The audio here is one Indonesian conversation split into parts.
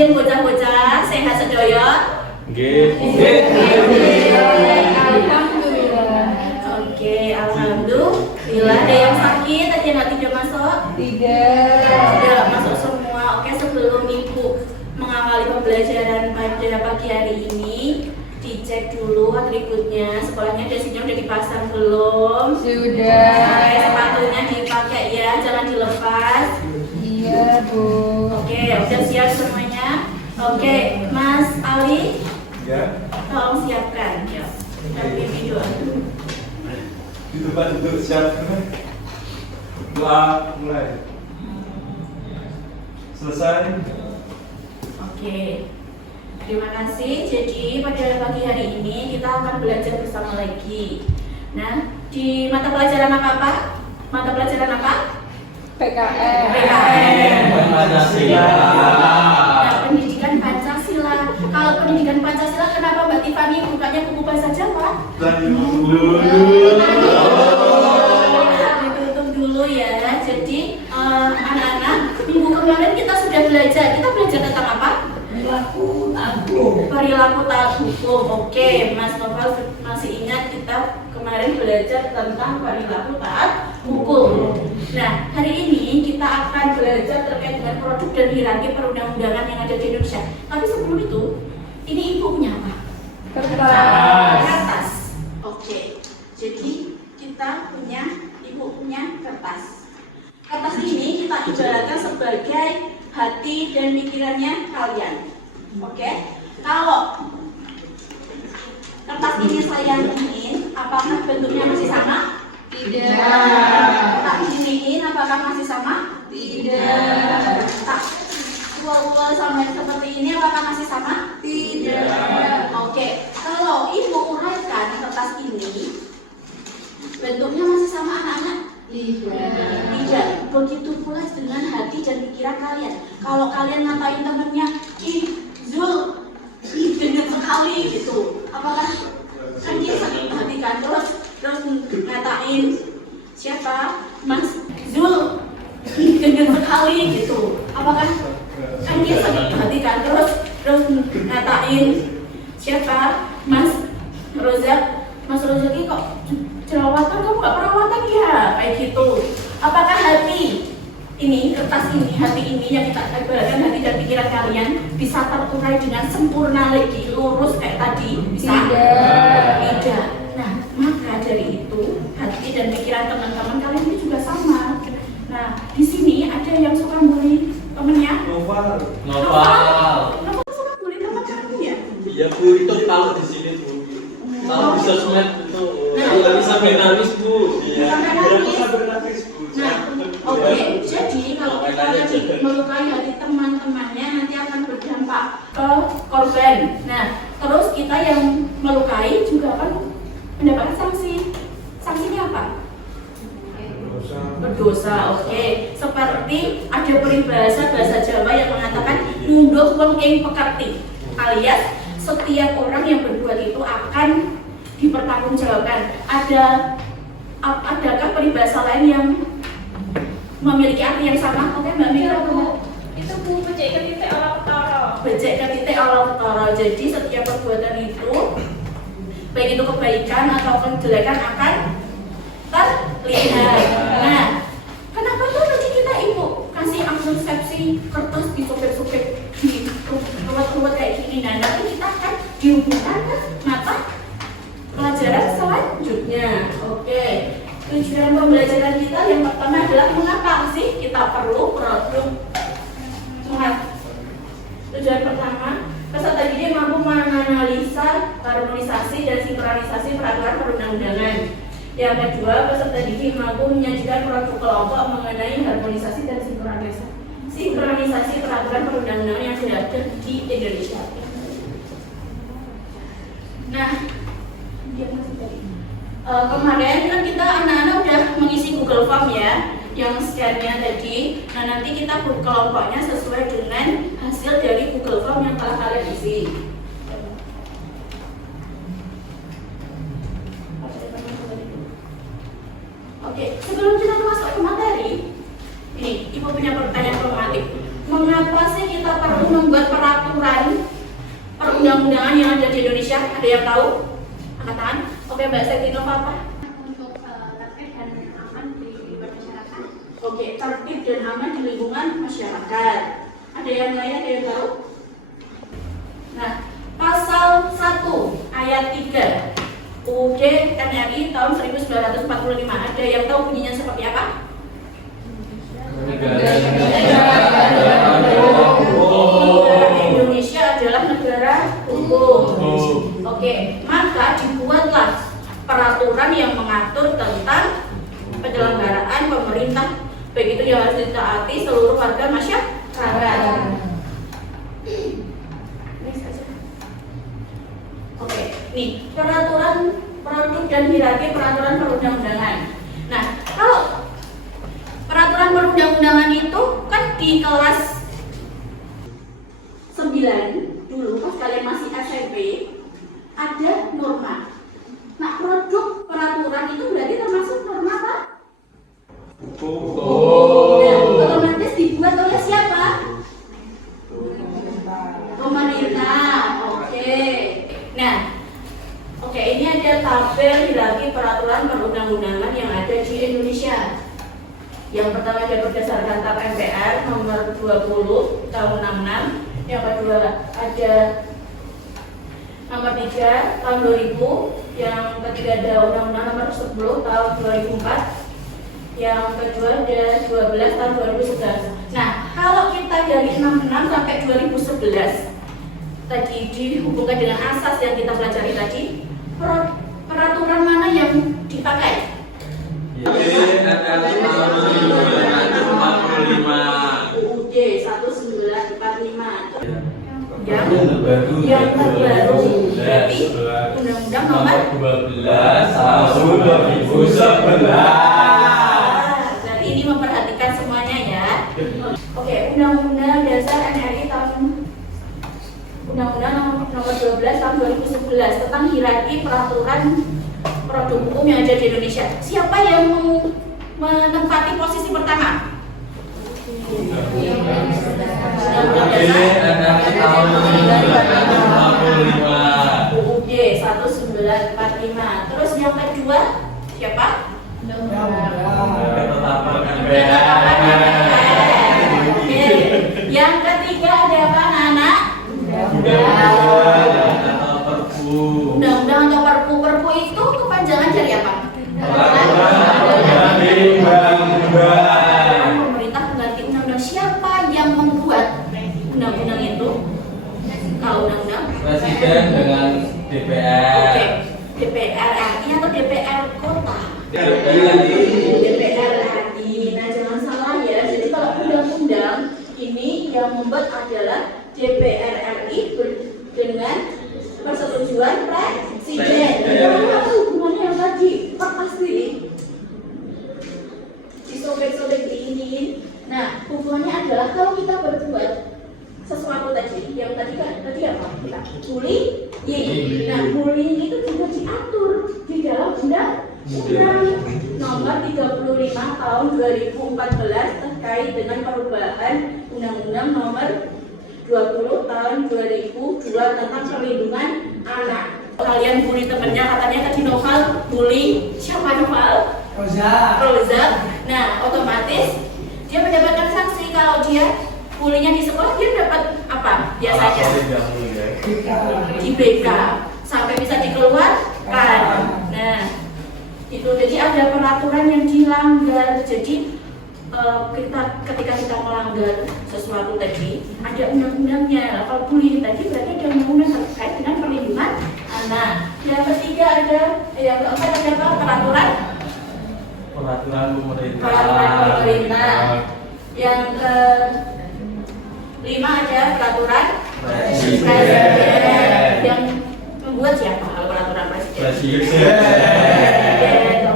Pinjen bocah-bocah sehat sedaya. Nggih. Alhamdulillah. Oke, alhamdulillah. Ada yang sakit, ada yang tidak masuk? Tidak masuk semua. Oke, sebelum Ibu mengawali pembelajaran pada pagi hari ini, dicek dulu atributnya. Sekolahnya dasinya udah dipasang belum? Sudah. Oke, sepatunya dipakai ya, jangan dilepas. Iya, Bu. Oke, udah siap semuanya. Oke, Mas Ali, Ya. tolong siapkan. Ya, kami video. Di tempat duduk siap. Doa mulai. Selesai. Oke, terima kasih. Jadi pada pagi hari ini kita akan belajar bersama lagi. Nah, di mata pelajaran apa? Mata pelajaran apa? PKN. PKN. Pancasila. Nah, pendidikan Pancasila. Kalau pendidikan Pancasila, kenapa Mbak Tiffany bukanya buku bahasa Jawa? Ditutup dulu ya. Jadi anak-anak, minggu kemarin kita sudah belajar. Kita belajar tentang apa? Perilaku taat hukum. Oke, Mas Novel masih ingat kita kemarin belajar tentang perilaku taat hukum. Nah, hari ini kita akan belajar terkait dengan produk dan hierarki perundang-undangan yang ada di Indonesia. Tapi sebelum itu, ini Ibu punya apa? Kertas. Oke, jadi kita punya, Ibu punya kertas. Kertas ini kita ibaratkan sebagai hati dan pikirannya kalian. Oke, kalau kertas ini saya iniin, apakah bentuknya masih sama? Tidak. Tak iniin, apakah masih sama? Tidak. Tak ual-ual sama seperti ini, apakah masih sama? Tidak. Oke, kalau Ibu uraikan kertas ini, bentuknya masih sama anak-anak? Tidak. Begitu pula dengan hati dan pikiran kalian. Kalau kalian ngatain temennya, ih Zul, ih gendut sekali gitu, apakah kan dia sakit hati kan? Terus ngatain siapa? Mas Zul, ih gendut sekali gitu, apakah kan dia sakit hati kan? Terus ngatain siapa? Mas Rozak, Mas Rozak ini kok jerawatan, kamu gak perawatan ya? Kayak gitu. Apakah hati ini, kertas ini, hati ini yang kita ibaratkan hati dan pikiran kalian bisa terurai dengan sempurna lagi, lurus kayak tadi? Bisa? Tidak. Nah, maka dari itu hati dan pikiran teman-teman kalian ini juga sama. Nah, di sini ada yang suka bully temennya? Novel. Novel suka bully teman kamu ya? Iya Bu, itu kalau di sini Bu. Kalau bisa sosmed itu, kalau bisa nangis Bu. Iya. Sampai nangis. Nah, oke, jadi kalau kita lagi melukai hati teman-temannya nanti akan berdampak ke korban. Nah, terus kita yang melukai juga akan mendapatkan sanksi. Sanksinya apa? Berdosa. Oke. Seperti ada peribahasa bahasa Jawa yang mengatakan ngunduh wong ing pekerti, alias setiap orang yang berbuat itu akan dipertanggungjawabkan. Adakah peribahasa lain yang memiliki arti yang sama? Oke, Mbak Mira, Bu. Itu Bu, becek ke titik ala ketara. Becek ke titik ala ketara. Jadi setiap perbuatan itu, baik itu kebaikan atau kejelekan akan terlihat. Nah, kenapa tuh tadi kita Ibu kasih konsepsi kertas disopek-sopek di ruwet-ruwet kayak gini? Nah, nanti kita akan dihubungkan ke mata pelajaran selanjutnya. Oke. Tujuan pembelajaran kita yang pertama adalah mengapa sih kita perlu produk. Tujuan pertama, peserta didik mampu menganalisa harmonisasi dan sinkronisasi peraturan perundang-undangan. Yang kedua, peserta didik mampu menyajikan produk kelompok mengenai harmonisasi dan sinkronisasi peraturan perundang-undangan yang sudah ada di Indonesia. Nah, kemarin kan kita anak-anak udah mengisi Google Form ya, yang scan-nya tadi. Nah, nanti kita buat kelompoknya sesuai dengan hasil dari Google Form yang telah kalian isi. Oke, sebelum kita masuk ke materi, ini Ibu punya pertanyaan formatif. Mengapa sih kita perlu membuat peraturan peraturan perundang-undangan yang ada di Indonesia? Ada yang tahu? Angkat tangan. Oke, Mbak Setinova apa? Untuk tertib dan aman di lingkungan masyarakat. Oke, tertib dan aman di lingkungan masyarakat. Ada yang lain, ada yang tahu? Nah, pasal 1 ayat 3 UUD NRI tahun 1945. Ada yang tahu bunyinya seperti apa? Negara Indonesia adalah negara hukum. Oke, maka dibuatlah peraturan yang mengatur tentang penyelenggaraan pemerintah, begitu yang harus ditaati seluruh warga masyarakat. Oke, nih peraturan produk dan hierarki peraturan perundang-undangan. Nah, kalau peraturan perundang-undangan itu kan di kelas 9 dulu pas kalian masih SMP ada norma. Nah, produk peraturan itu berarti termasuk norma apa? Nah, otomatis dibuat oleh siapa? Pemerintah. Oke. Nah, oke, ini ada tabel hierarki peraturan perundang-undangan yang ada di Indonesia. Yang pertama ada berdasarkan TAP MPR nomor 20 tahun 66. Yang kedua ada nomor 3 tahun 2000. Yang ketiga ada Undang-Undang nomor 10 tahun 2004. Yang kedua ada 12 tahun 2011. Nah, kalau kita dari 66 sampai 2011 tadi dihubungkan dengan asas yang kita pelajari tadi, peraturan mana yang dipakai? UUD 1945. Yang terbaru berarti Undang-Undang nomor 12 tahun 2011. Jadi ini memperhatikan semuanya ya. Oke, Undang-Undang Dasar NRI tahun Undang-Undang nomor 12 tahun 2011 tentang hierarki peraturan produk hukum yang ada di Indonesia. Siapa yang menempati posisi pertama? Undang-Undang Dasar tahun 1945. UUD 1945. Terus yang kedua siapa? Oke. Yang ketiga ada apa, Nana? Undang-undang atau perpu. Perpu itu kepanjangan dari apa? Pemerintah mengganti undang-undang. Siapa yang membuat undang-undang itu? Kalau undang-undang? Presiden dengan DPR. Oke. DPR RI atau DPR kota? DPR RI. Nah, jangan salah ya. Jadi kalau undang-undang ini yang membuat adalah DPR RI dengan persetujuan presiden. Apa hubungannya yang tadi? Pasti disobek-sobek diinin. Nah, hubungannya adalah kalau kita berbuat sesuatu tadi, yang tadi kan tadi apa? Kita bullying. Nah, bullying itu juga diatur di dalam Undang-Undang nomor 35 tahun 2014 terkait dengan perubahan Undang-Undang nomor 20 tahun 2002 tentang perlindungan anak. Kalian bully temennya, katanya tadi Noval bully siapa? Noval? Roza. Nah, otomatis dia mendapatkan sanksi. Kalau dia bullynya di sekolah, dia dapat apa biasanya? Di BK sampai bisa dikeluarkan. Nah, itu jadi ada peraturan yang dilanggar. Jadi ketika kita melanggar sesuatu tadi ada undang-undangnya. Kalau bullying tadi berarti ada undang-undang terkait dengan perlindungan anak. Yang ketiga ada, yang keempat ada apa? Peraturan pemerintah. Yang kelima ada peraturan presiden. Yang membuat siapa kalau peraturan presiden? Presiden.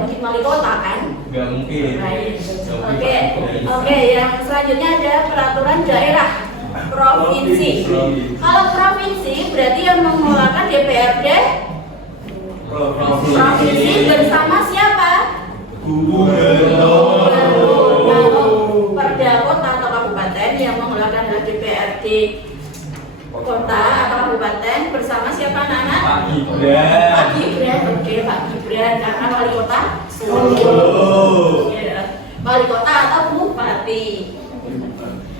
Mungkin wali kota kan? Nggak mungkin. Oke, yang selanjutnya ada peraturan daerah provinsi. Kalau provinsi berarti yang mengeluarkan DPRD provinsi bersama siapa? Gubernur. Perda kota atau kabupaten yang mengeluarkan DPRD kota atau kabupaten bersama siapa anak-anak? Pak Gibran. Pak Gibran, oke Pak Gibran karena wali kota Solo. Ya. Wali kota atau bupati.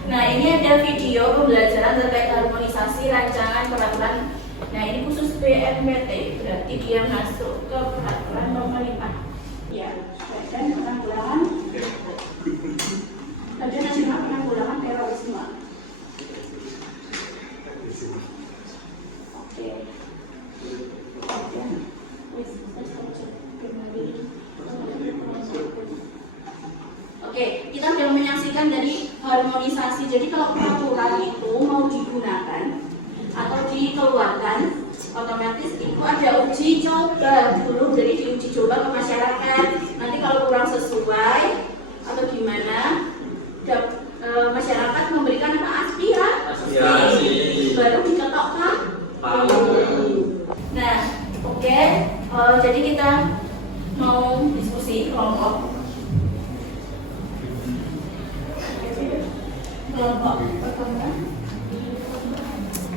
Nah ini ada video pembelajaran terkait harmonisasi rancangan peraturan. Nah ini khusus BNPT, berarti dia masuk ke peraturan pemerintah. Ya, dan penanggulangan Badan Nasional Penanggulangan Terorisme. Oke. Oke, kita sudah menyaksikan dari harmonisasi. Jadi kalau peraturan itu mau digunakan atau dikeluarkan, otomatis itu ada uji coba dulu. Jadi diuji coba ke masyarakat. Nanti kalau kurang sesuai atau gimana, masyarakat memberikan apa? Aspirasi. Baru diketok palu. Nah, oke. Jadi kita mau diskusi kelompok. Kelompok pertama,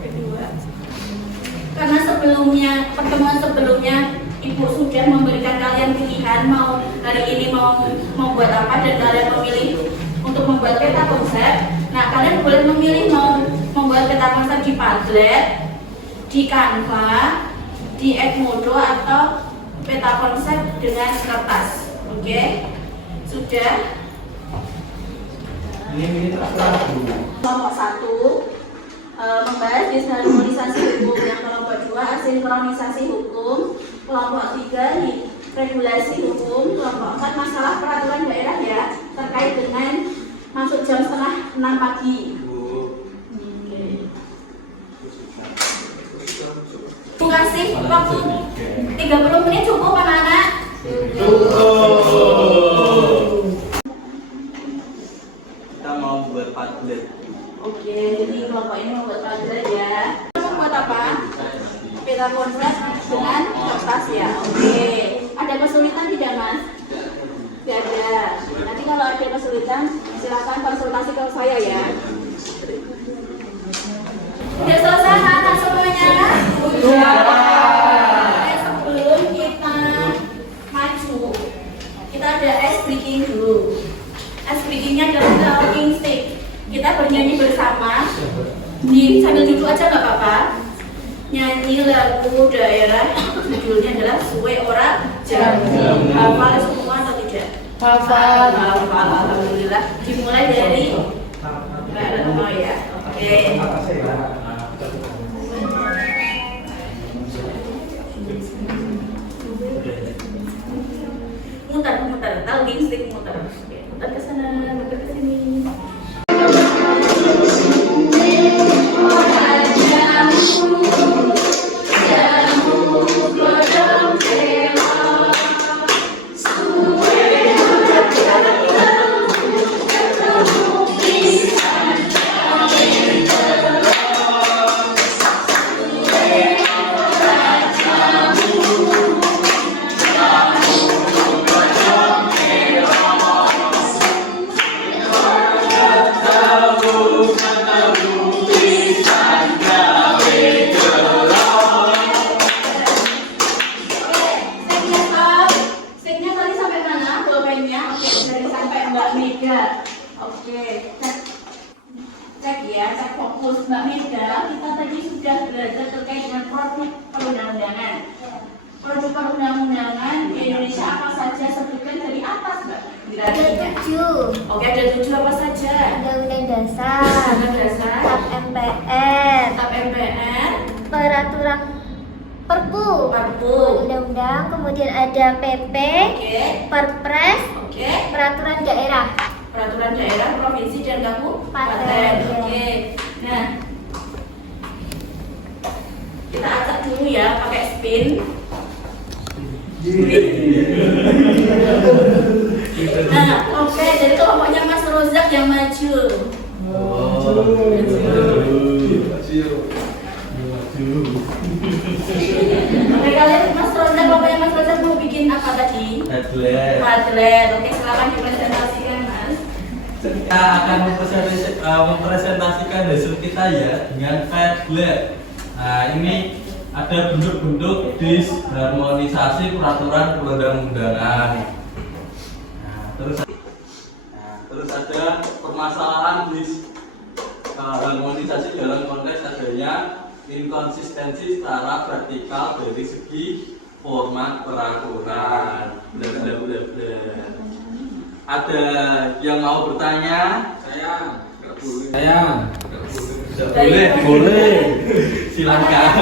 kedua. Karena pertemuan sebelumnya Ibu sudah memberikan kalian pilihan mau hari ini mau buat apa, dan kalian memilih untuk membuat peta konsep. Nah, kalian boleh memilih mau membuat peta konsep di Padlet, di Canva, di Edmodo, atau peta konsep dengan kertas. Oke? Sudah? Ini terserah dulu. Kelompok 1 membahas disharmonisasi hukum, yang kelompok 2 asinkronisasi hukum, kelompok 3 regulasi hukum, kelompok 4 masalah peraturan daerah ya terkait dengan masuk jam setengah 6 pagi. Aku kasih waktu 30 menit cukup anak-anak? Kita mau buat Padlet. Oke, jadi kelompok ini membuat Padlet ya. Buat apa? Peta konsep dengan kertas ya. Oke. Ada kesulitan tidak mas? Tidak ada. Nanti kalau ada kesulitan silakan konsultasi ke saya ya. Sudah selesai anak semuanya? Sebelum kita maju, kita ada ice breaking dulu. Ice breakingnya adalah talking stick. Kita bernyanyi bersama. Sambil duduk aja nggak apa-apa. Nyanyi lagu daerah, judulnya adalah Suwe Ora Jamu. Hafal semua atau tidak? Hafal. Hafal, alhamdulillah. Dimulai dari Mbak Retno ya. Oke. Mutar, talking stick mutar. Oke, mutar ke sana, mutar ke sini. Cek ya, cek fokus Mbak Meda. Kita tadi sudah belajar terkait dengan produk perundang-undangan. Produk perundang-undangan di Indonesia apa saja, sebutkan dari atas Mbak. Ada 7. Oke, ada 7 apa saja? Undang-undang dasar, Undang dasar, Tap MPR, Tap MPR, peraturan Perpu, undang-undang, kemudian ada PP, oke, Perpres, oke, peraturan daerah. peraturan daerah, provinsi dan kabupaten. Paten, Oke. Nah, kita acak dulu ya pakai spin. Nah, oke, jadi kelompoknya Mas Rozak yang maju. Oke, kalian Mas Rozak, kelompoknya Mas Rozak mau bikin apa tadi? Padlet. Padlet. Oke, silakan dipresentasikan Mas. Kita akan mempresentasikan hasil kita ya dengan Padlet. Nah, ini ada bentuk-bentuk disharmonisasi peraturan perundang-undangan. Terus ada permasalahan disharmonisasi dalam konteks adanya inkonsistensi secara vertikal dari segi format peraturan. Ada yang mau bertanya? Saya Boleh. Silakan.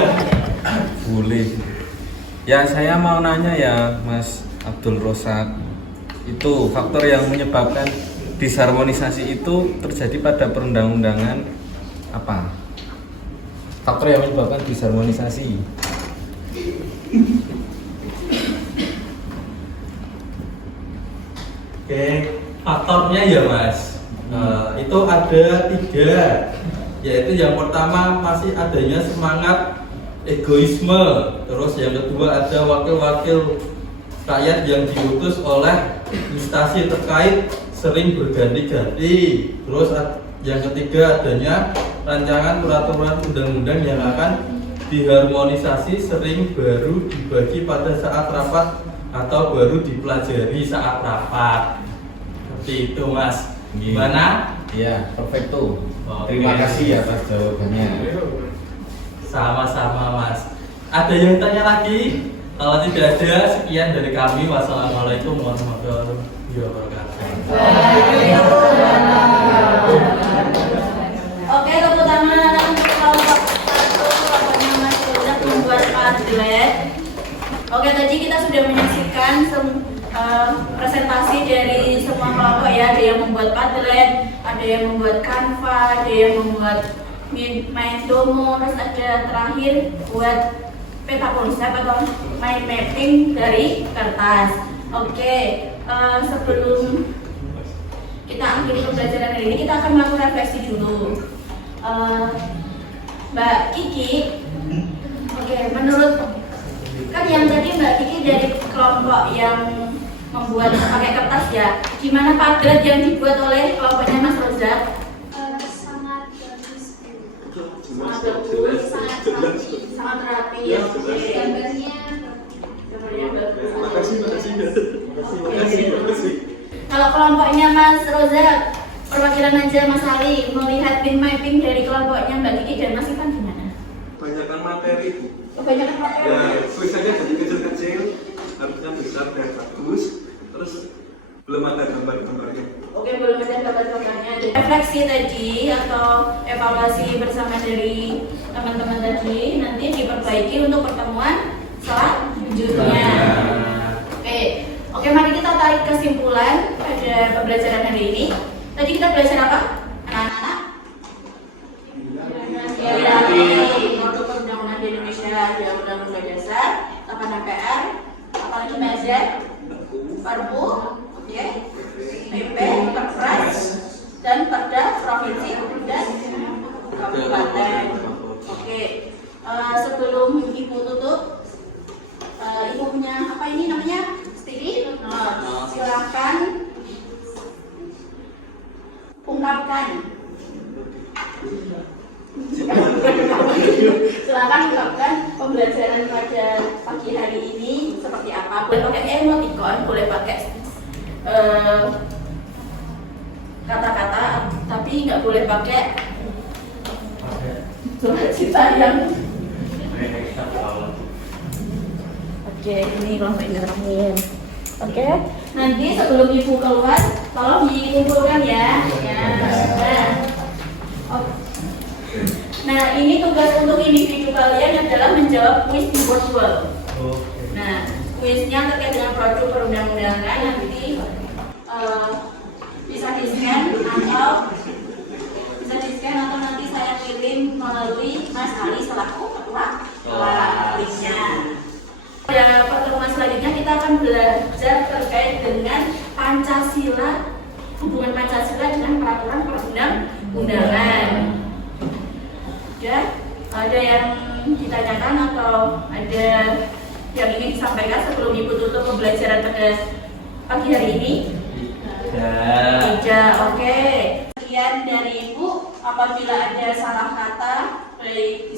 Boleh. Ya, saya mau nanya ya, Mas Abdul Rosak. Itu faktor yang menyebabkan disharmonisasi itu terjadi pada perundang-undangan apa? Faktor yang menyebabkan disharmonisasi. Oke, faktornya ya Mas. Itu ada 3, yaitu yang pertama masih adanya semangat egoisme. Terus yang kedua ada wakil-wakil rakyat yang diutus oleh instansi terkait sering berganti-ganti. Terus yang ketiga adanya rancangan peraturan undang-undang yang akan diharmonisasi sering baru dibagi pada saat rapat atau baru dipelajari saat rapat. Seperti itu Mas. Gimana? Iya, perfecto. Oke. Terima kasih atas jawabannya. Sama-sama Mas. Ada yang tanya lagi? Kalau tidak ada, sekian dari kami. Wassalamualaikum warahmatullahi wabarakatuh. Oke, tepuk tangan untuk kelompok 1, kelompoknya Mas Rozak membuat Padlet. Oke, tadi kita sudah menyaksikan presentasi dari semua kelompok ya. Ada yang membuat Padlet, ada yang membuat Canva, ada yang membuat Mindomo, terus ada terakhir buat peta konsep atau mind mapping dari kertas. Oke, sebelum kita akhiri pembelajaran hari ini, kita akan melakukan refleksi dulu. Mbak Kiki, oke, menurut kan yang tadi Mbak Kiki dari kelompok yang membuat pakai kertas ya, gimana Padlet yang dibuat oleh kelompoknya Mas Rozak? sangat bagus. Sangat bagus, sangat rapi ya. Gambarnya Kalau kelompoknya Mas Rozak, perwakilan aja Mas Ali melihat tim mapping dari kelompoknya Mbak Kiki dan Mas Ivan gimana? Banyakkan materi. Kebanyakan materi. Ya, tulisannya jadi kecil-kecil, harusnya besar dan bagus. Terus belum ada gambar-gambarnya. Oke, belum ada gambar-gambarnya. Refleksi tadi atau evaluasi bersama dari teman-teman tadi nanti diperbaiki untuk pertemuan selanjutnya. Oke, mari kita tarik kesimpulan pada pembelajaran hari ini. Tadi kita belajar apa? Anak-anak? Produk perundang-undangan di Indonesia, ada Undang-Undang Dasar, Tahapan MPR, apalagi Mbak Z, Perpu, oke, PP, Perpres, dan Perda Provinsi dan Kabupaten. Oke, sebelum Ibu tutup, Ibu punya apa ini namanya? Sticky notes. Silakan ungkapkan. Silakan ungkapkan pembelajaran pada pagi hari ini seperti apa. Boleh pakai emoticon, boleh pakai kata-kata, tapi nggak boleh pakai surat cita yang. Oke, ini kelompok ini terakhir. Oke, nanti sebelum Ibu keluar, tolong dikumpulkan ya. Nah, ini tugas untuk individu kalian adalah menjawab kuis di virtual. Nah, kuisnya terkait dengan produk perundang-undangan nanti bisa di-scan atau nanti saya kirim melalui Mas Ali selaku ketua kelasnya. Pada pertemuan selanjutnya kita akan belajar terkait dengan Pancasila, hubungan Pancasila dengan peraturan perundang-undangan. Ya, ada yang ditanyakan atau ada yang ingin disampaikan sebelum Ibu tutup pembelajaran pada pagi hari ini? Tidak. Oke. apabila ada salah kata baik